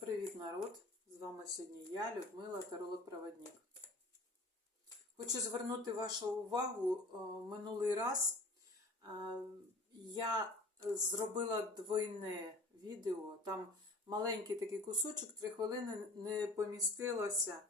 Привіт, народ! З вами сьогодні я, Людмила, таролог-проводник. Хочу звернути вашу увагу. е, Минулий раз е, я зробила двойне відео. Там маленький такий кусочок, 3 хвилини не помістилося.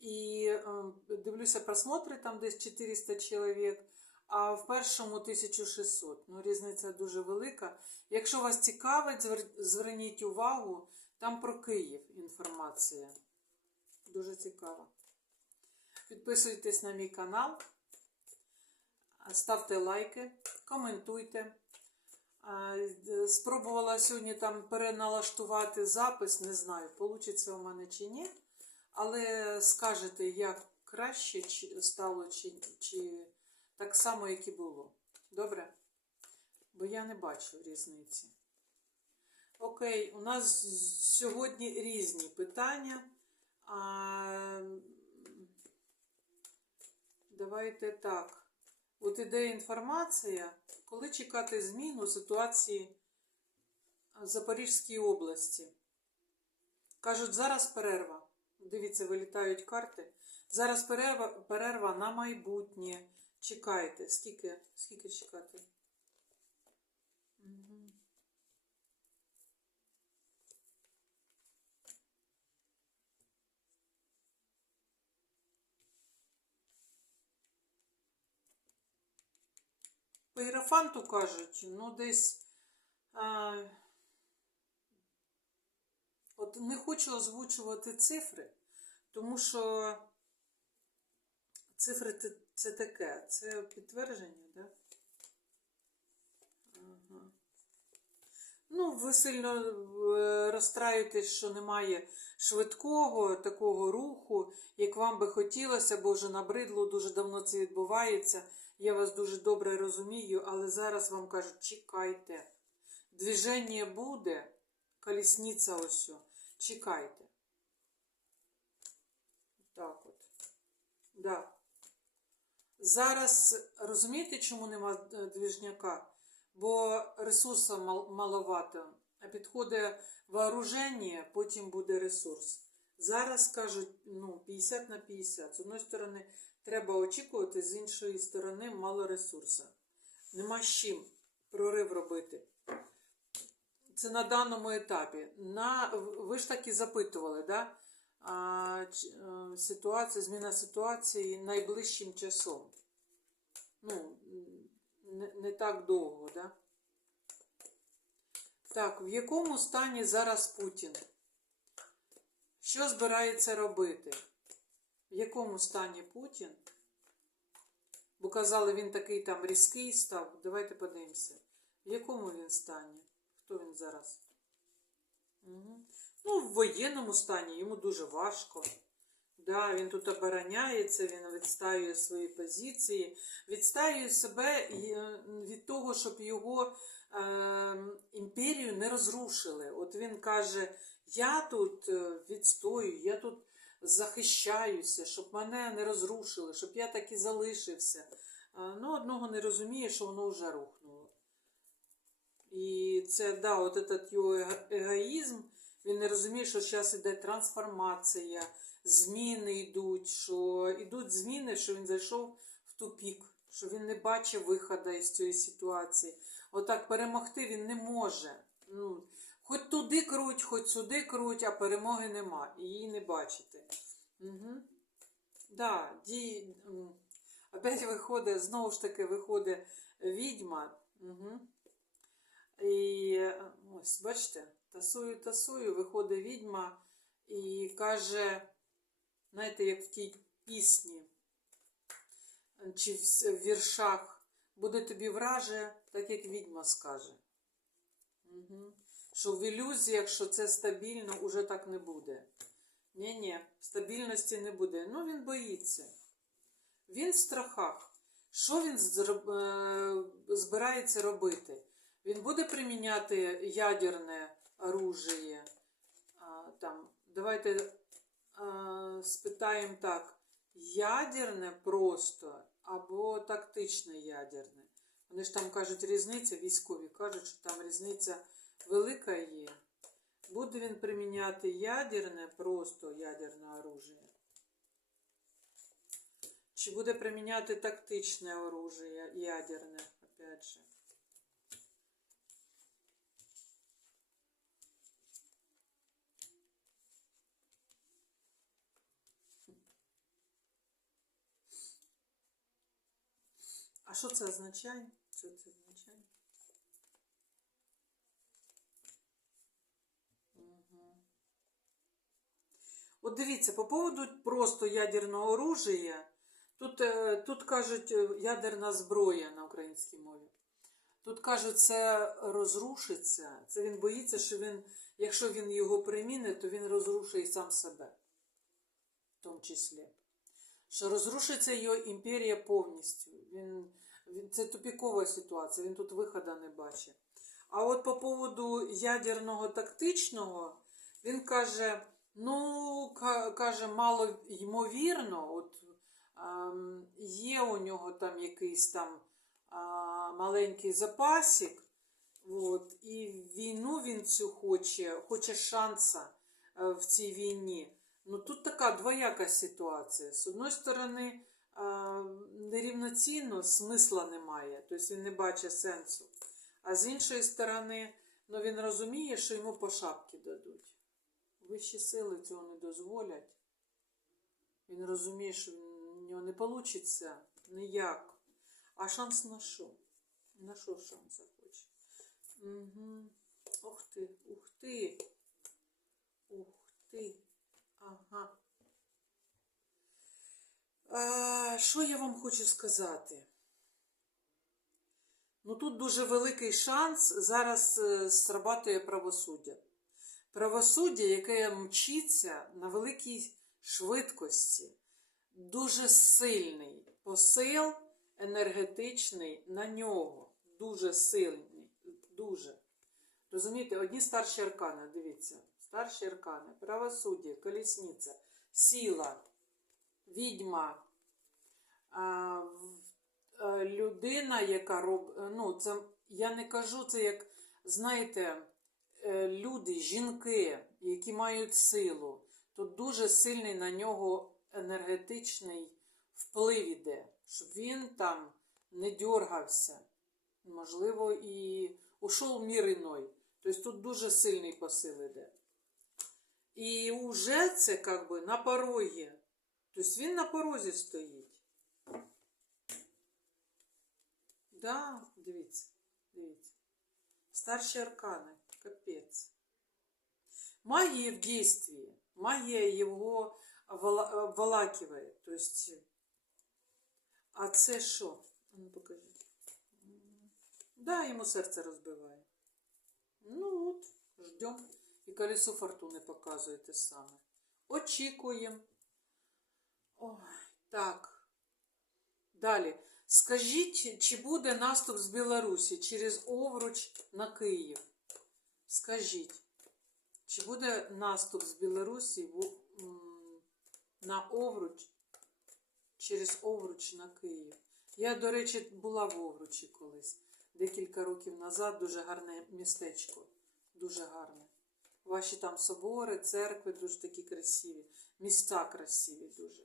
І е, дивлюся просмотри, там десь 400 чоловік, а в першому 1600. Ну, різниця дуже велика. Якщо вас цікавить, звер- зверніть увагу. Там про Київ інформація. Дуже цікаво. Підписуйтесь на мій канал, ставте лайки, коментуйте. Спробувала сьогодні там переналаштувати запис, не знаю, вийде у мене чи ні. Але скажете, як краще стало, чи, чи так само, як і було. Добре? Бо я не бачу різниці. Окей, у нас сьогодні різні питання. А, давайте так. От іде інформація, коли чекати змін у ситуації в Запорізькій області. Кажуть, зараз перерва. Дивіться, вилітають карти. Зараз перерва, перерва на майбутнє. Чекайте. Скільки, скільки чекати? Угу. По ірафанту кажуть, ну десь. А, от не хочу озвучувати цифри, тому що цифри це, це таке, це підтвердження, да? Ну, ви сильно е, розстраюєтесь, що немає швидкого такого руху, як вам би хотілося, бо вже набридло, дуже давно це відбувається. Я вас дуже добре розумію, але зараз вам кажуть, чекайте. Движення буде, колісниця ось, чекайте. Так от. Да. Зараз розумієте, чому нема е, движняка? Бо ресурсу маловато. А підходить вооруження, потім буде ресурс. Зараз кажуть, ну, 50 на 50. З одної сторони, треба очікувати, з іншої сторони, мало ресурсу. Нема з чим прорив робити. Це на даному етапі. На, ви ж так і запитували, да? а, е, ситуація, зміна ситуації найближчим часом. Ну, не, так довго, да? Так, в якому стані зараз Путін? Що збирається робити? В якому стані Путін? Бо казали, він такий там різкий став. Давайте подивимося. В якому він стані? Хто він зараз? Угу. Ну, в воєнному стані йому дуже важко. Да, він тут обороняється, він відстаює свої позиції, відстаює себе е, від того, щоб його е, імперію не розрушили. От він каже: я тут е, відстою, я тут захищаюся, щоб мене не розрушили, щоб я так і залишився. Е, ну, одного не розуміє, що воно вже рухнуло. І це, да, от этот його его егоїзм, він не розуміє, що зараз іде трансформація, зміни йдуть, що йдуть зміни, що він зайшов в тупік, що він не бачив виходу із цієї ситуації. Отак перемогти він не може. Ну, хоч туди круть, хоч сюди круть, а перемоги нема. І її не бачите. Угу. Да, ді... Опять виходить, знову ж таки, виходить відьма. Угу. І е, ось, бачите, тасую, тасую, виходить відьма і каже, знаєте, як в тій пісні чи в віршах, буде тобі враже, так як відьма скаже. Угу. Що в ілюзіях, що це стабільно, уже так не буде. Ні-ні, стабільності не буде. Ну, він боїться. Він в страхах. Що він е, збирається робити? Він буде приміняти ядерне оружие. Там, давайте спитаємо так: ядерне просто або тактичне ядерне. Вони ж там кажуть різниця, військові кажуть, що там різниця велика є. Буде він приміняти ядерне, просто ядерне оружие? Чи буде приміняти тактичне оружие ядерне, опять же? А що це означає? Що це означає? От дивіться, по поводу просто ядерного оружия, тут, е, тут кажуть е, ядерна зброя на українській мові. Тут кажуть, це розрушиться. Це він боїться, що він, якщо він його примінить, то він розрушить і сам себе, в тому числі. Що розрушиться його імперія повністю. Він, він, це тупікова ситуація, він тут виходу не бачить. А от по поводу ядерного тактичного, він каже, ну, каже, мало ймовірно, от ем, є у нього там якийсь там а, маленький запасик, от, і війну він цю хоче, хоче шанса е, в цій війні. Ну тут така двояка ситуація. З одної сторони, нерівноцінно смисла немає, тобто він не бачить сенсу. А з іншої сторони, ну він розуміє, що йому по шапці дадуть. Вищі сили цього не дозволять. Він розуміє, що в нього не вийде ніяк. А шанс на що? На що шанс захоче? Угу. Ух ти, ух ти. Ух ти. Ага. А, що я вам хочу сказати? Ну тут дуже великий шанс зараз е, срабатує правосуддя. Правосуддя, яке мчиться на великій швидкості, дуже сильний посил енергетичний на нього. Дуже сильний. Дуже. Розумієте, одні старші аркани, дивіться, старші аркани, правосуддя, колісниця, сила, відьма, а, е, людина, яка робить, ну, це я не кажу це як, знаєте, е, люди, жінки, які мають силу, то дуже сильний на нього енергетичний вплив іде, щоб він там не дергався, можливо, і ушов мір іной. Тобто тут дуже сильний посил іде. І уже це как би на порогі. Тобто він на порозі стоїть. Да, дивіться, дивіться. Старші аркани, капець. Магія в дійстві. Магія його вола- обволакиває. Тобто, а це що? А Ну, покажи. М, Да, йому серце розбиває. Ну от, ждем. І колесо фортуни показує те саме. Очікуємо. Ой, так. Далі. Скажіть, чи буде наступ з Білорусі через Овруч на Київ? Скажіть, чи буде наступ з Білорусі на Овруч через Овруч на Київ? Я, до речі, була в Овручі колись, декілька років назад. Дуже гарне містечко. Дуже гарне. Ваші там собори, церкви дуже такі красиві. Місця красиві дуже.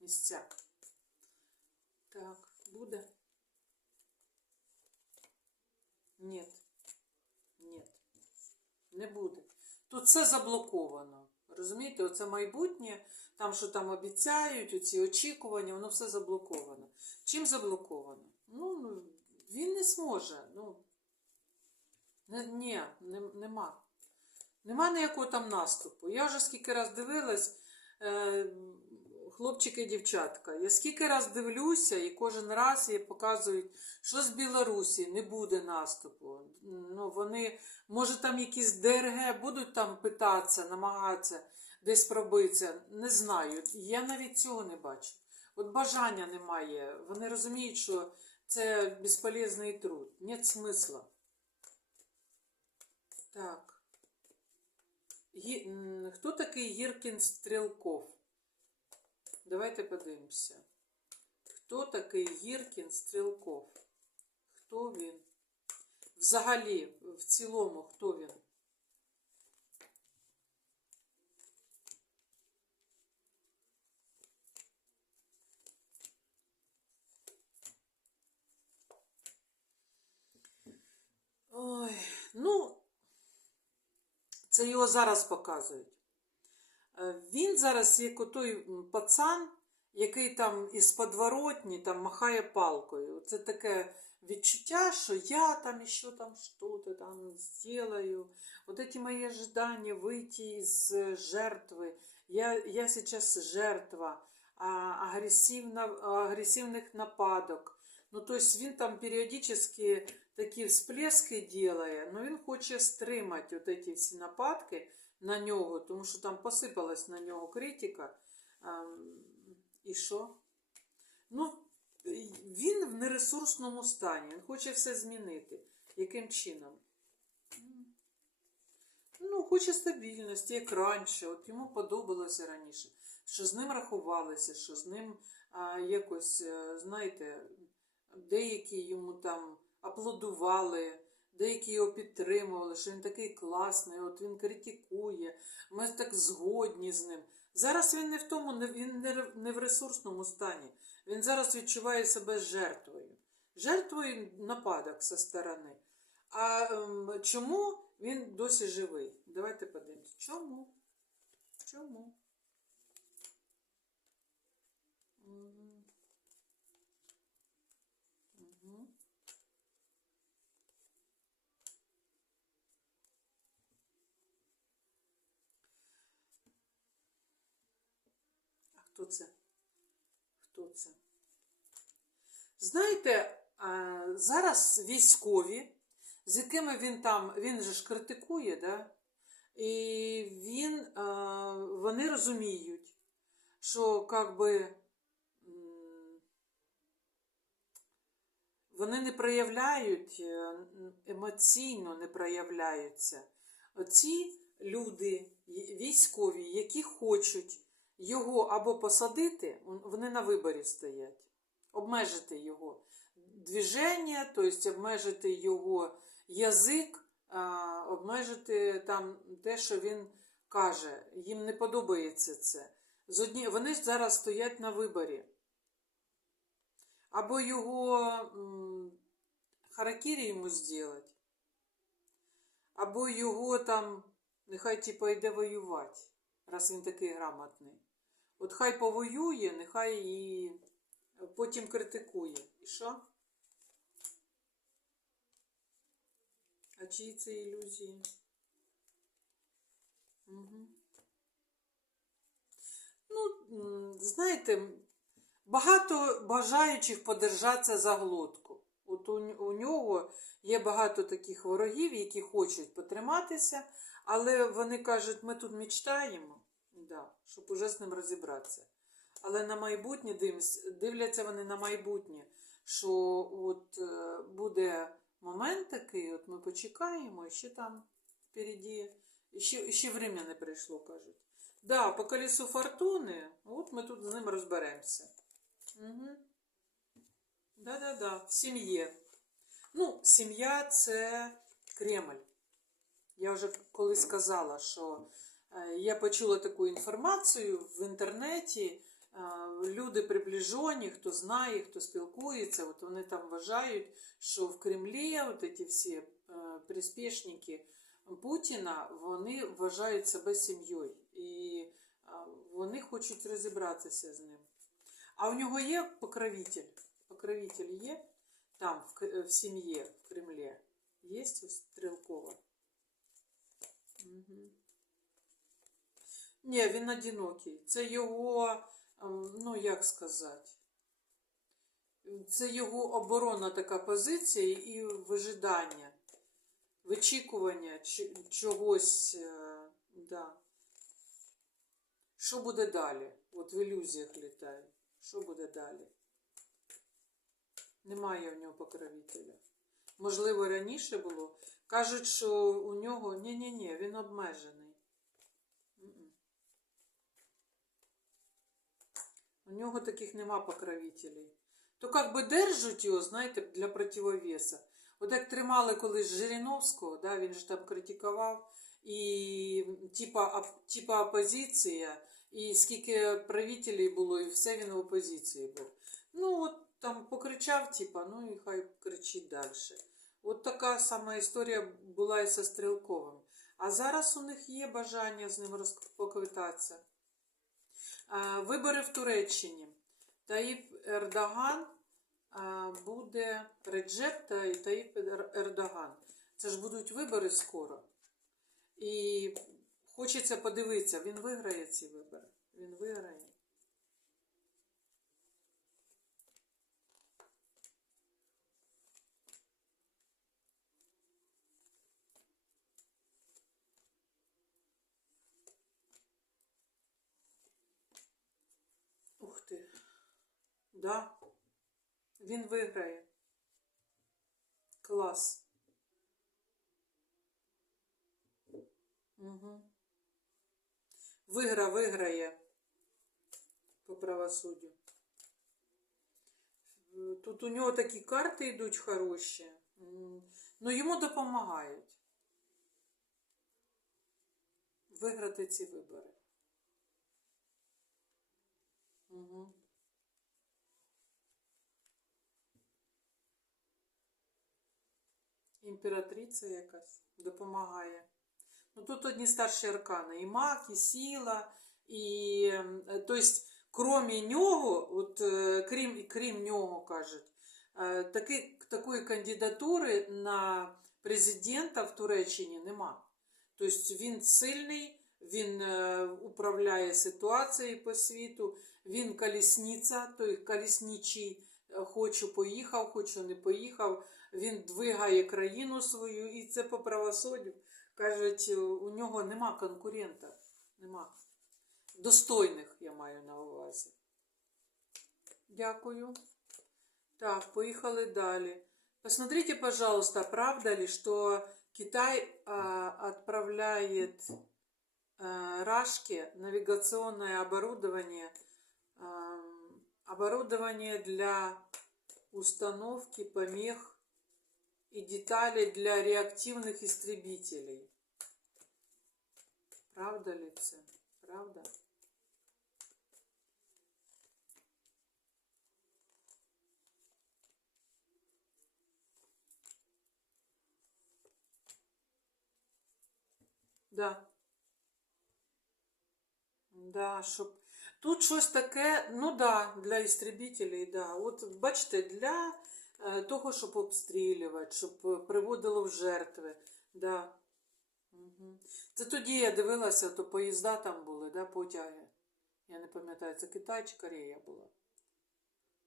Місця. Так, буде? Ні. Ні. Не буде. Тут все заблоковано. Розумієте, оце майбутнє, там, що там обіцяють, оці очікування, воно все заблоковано. Чим заблоковано? Ну, ну, він не зможе. Ну, ні, не, нема. Нема ніякого там наступу. Я вже скільки раз дивилась, е, хлопчики і дівчатка. Я скільки раз дивлюся, і кожен раз їй показують, що з Білорусі не буде наступу. Ну, вони, може, там якісь ДРГ будуть там питатися, намагатися десь пробитися. Не знаю. Я навіть цього не бачу. От бажання немає. Вони розуміють, що це безполезний труд. Нет смисла. Так. Гі... Хто такий Гіркін Стрілков? Давайте подивимося. Хто такий Гіркін Стрілков? Хто він? взагалі, в цілому, хто він? Ой, ну, це його зараз показують. Е, Він зараз як той м, пацан, який там із подворотні там махає палкою. Це таке відчуття, що я там ще там что-то там сделаю. Вот эти мои ожидания выйти из э, жертвы. Я, я сейчас жертва а, агрессивно, агрессивных нападок. Ну, то есть він там періодично такі всплески делає, но він хоче стримати от эти всі нападки на нього, тому що там посипалась на нього критика. Ам, І що? Ну, він в нересурсному стані, він хоче все змінити. Яким чином? Ну, хоче стабільності, як раніше. От йому подобалося раніше, що з ним рахувалися, що з ним а, якось, е, знаєте, деякі йому там аплодували, деякі його підтримували, що він такий класний, от він критикує, ми так згодні з ним. Зараз він не в тому, він не в ресурсному стані. Він зараз відчуває себе жертвою. Жертвою нападок зі сторони. А ем, чому він досі живий? Давайте подивимось. Чому? Чому? Хто це? Хто це? Знаєте, зараз військові, з якими він там, він же ж критикує, да? і він, вони розуміють, що как би, вони не проявляють, е, емоційно не проявляються. Оці люди, військові, які хочуть його або посадити, вони на виборі стоять, обмежити його движення, тобто обмежити його язик, обмежити там те, що він каже. Їм не подобається це. Вони зараз стоять на виборі. Або його харакірі йому зробити, або його там, нехай типа йде воювати, раз він такий грамотний. От хай повоює, нехай і потім критикує. І що? А чиї це ілюзії? Угу. Ну, знаєте, багато бажаючих подержатися за глотку. От у, у нього є багато таких ворогів, які хочуть потриматися, але вони кажуть, ми тут мечтаємо, да, щоб уже з ним розібратися. Але на майбутнє дивимось- дивляться вони на майбутнє, що от е, буде момент такий, от ми почекаємо, і ще там впереді, і ще, і ще время не прийшло, кажуть. Да, по колесу фортуни, от ми тут з ним розберемося. Угу. Да-да-да, в сім'ї. Ну, сім'я це Кремль. Я вже колись сказала, що я почула таку інформацію в інтернеті. е, Люди приближені, хто знає, хто спілкується, от вони там вважають, що в Кремлі от ці всі е, приспішники Путіна вони вважають себе сім'єю. І е, вони хочуть розібратися з ним. А у нього є покровитель? Покровитель є там, в, в сім'ї, в Кремлі? Є у Стрелкова? Угу. Ні, він одинокий. Це його, ем, ну як сказати, це його оборонна така позиція і вижидання, вичікування чогось. е, Да. Що буде далі? От в ілюзіях літає. Що буде далі? Немає в нього покровителя. Можливо, раніше було. Кажуть, що у нього. Ні-ні-ні, він обмежений. У нього таких нема покровителей. То как би держать його, знаєте, для противовеса. От як тримали колись Жириновського, да, він ж там критикував, і типа, типа опозиція, і скільки правителів було, і все він в опозиції був. Ну, от там покричав, типа, ну і хай кричить далі. От така сама історія була і зі Стрілковим. А зараз у них є бажання з ним поквитатися. Е, Вибори в Туреччині. Таїп Ердоган е, буде Реджеп та Таїп Ердоган. Це ж будуть вибори скоро. І хочеться подивитися, він виграє ці вибори. Він виграє. Ух ти. Да. Він виграє. Клас. Угу. Вигра виграє по правосуддю. Тут у нього такі карти йдуть хороші. Ну йому допомагають виграти ці вибори. Угу. Імператриця якась допомагає. Ну тут одні старші аркани. І маг, і сила, і ем, тобто, крім нього, от, е, крім, крім нього, кажуть, е, таки, такої кандидатури на президента в Туреччині нема. Тобто він сильний, він е, управляє ситуацією по світу, він колісниця, той колісничий, хочу поїхав, хочу не поїхав. Він двигає країну свою, і це по правосуддю. Кажуть, у нього нема конкурента. Нема. Достойних я маю на увазі. Дякую. Так, поехали далее. Посмотрите, пожалуйста, правда ли, что Китай а, отправляет а, Рашке оборудование, а, оборудование для установки помех и деталей для реактивных истребителей. Правда ли? Правда? Да. Да, щоб тут щось таке, ну да, для істребителей, да. От бачите, для е, того, щоб обстрілювати, щоб е, приводило в жертви. Да. Угу. Це тоді я дивилася, то поїзда там були, да, потяги. Я не пам'ятаю, це Китай чи Корея була.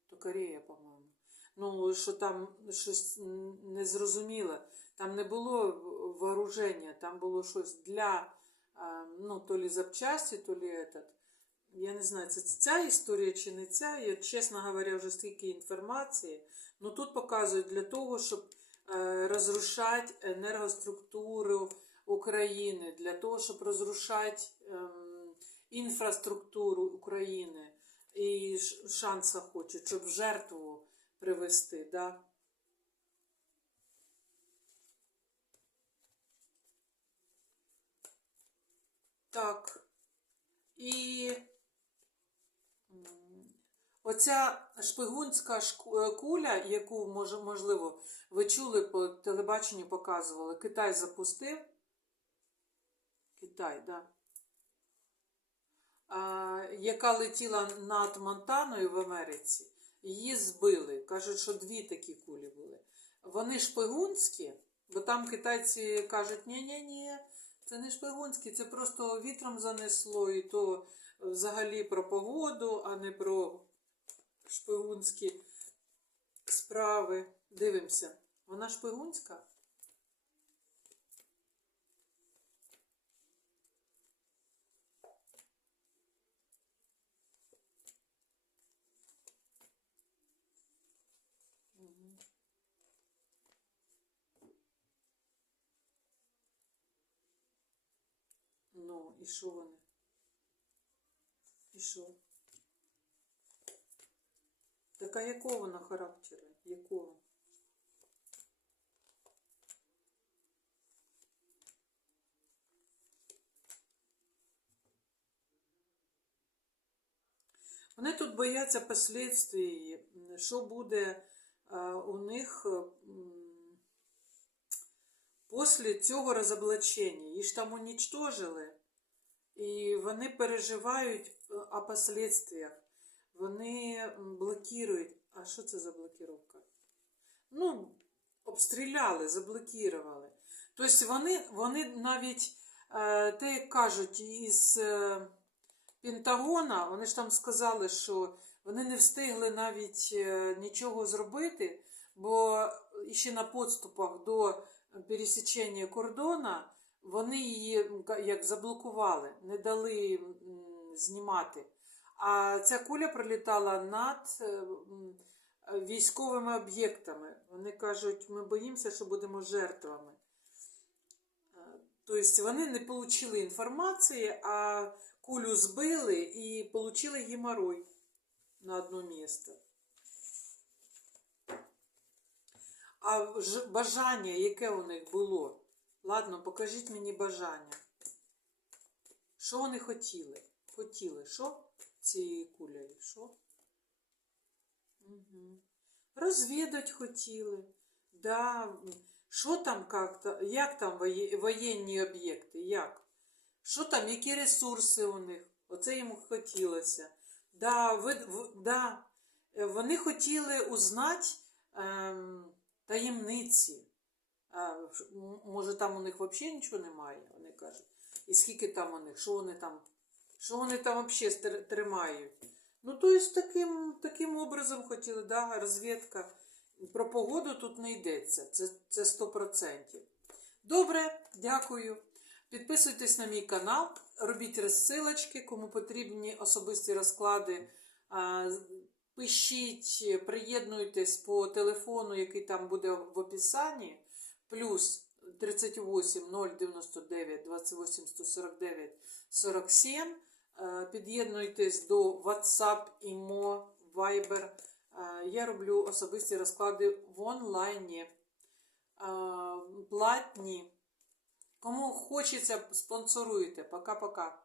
То Корея, по-моєму. Ну, що там щось незрозуміле. Там не було вооруження, там було щось для, а, ну, то лі запчасті, то лі этот. Я не знаю, це ця історія чи не ця. Я, чесно говоря, вже стільки інформації. Ну тут показують для того, щоб е, розрушати енергоструктуру України, для того, щоб розрушати ем, інфраструктуру України. І шанса хочуть, щоб жертву привести. Да? Так. І оця шпигунська е, куля, яку, можливо, ви чули по телебаченню, показували, Китай запустив. Китай, да. А, яка летіла над Монтаною в Америці, її збили. Кажуть, що дві такі кулі були. Вони шпигунські, бо там китайці кажуть, ні-ні-ні, це не шпигунські, це просто вітром занесло, і то взагалі про погоду, а не про шпигунські справи. Дивимося. Вона шпигунська? Ну, і що вони? І що? Так а якого вона характера? Якого? Вони тут бояться послідствій, що буде е, у них е, після цього розоблачення. Їх ж там унічтожили, і вони переживають е, о послідствах. Вони м, блокують. А що це за блокировка? Ну, обстріляли, заблокували. Тобто вони, вони навіть, е, те, як кажуть, із е, Пентагона, вони ж там сказали, що вони не встигли навіть е, нічого зробити, бо ще на підступах до пересічення кордона вони її як заблокували, не дали знімати. А ця куля пролітала над е, військовими об'єктами. Вони кажуть, ми боїмося, що будемо жертвами. Е, Тобто вони не отримали інформації, а кулю збили і отримали геморрой на одно місце. А бажання, яке у них було? Ладно, покажіть мені бажання. Що вони хотіли? Хотіли, що цією кулею? Що? Угу. Розвідати хотіли. Да. Що там, як, як там воєнні об'єкти? Як? Що там, які ресурси у них? Оце їм хотілося. Да, ви, в- да. Е, Вони хотіли узнати ем, таємниці. А, може, там у них взагалі нічого немає, вони кажуть. І скільки там у них, що вони там, що вони там взагалі тримають. Ну, то есть таким, таким образом хотіли, да, розвідка. Про погоду тут не йдеться, це, це 100%. Добре, дякую. Підписуйтесь на мій канал, робіть розсилочки, кому потрібні особисті розклади. Пишіть, приєднуйтесь по телефону, який там буде в описанні, плюс 38 099 28 149 47. Е, Під'єднуйтесь до WhatsApp, IMO, Viber. Е, Я роблю особисті розклади в онлайні. Е, Платні. Кому хочеться, спонсоруйте. Пока-пока.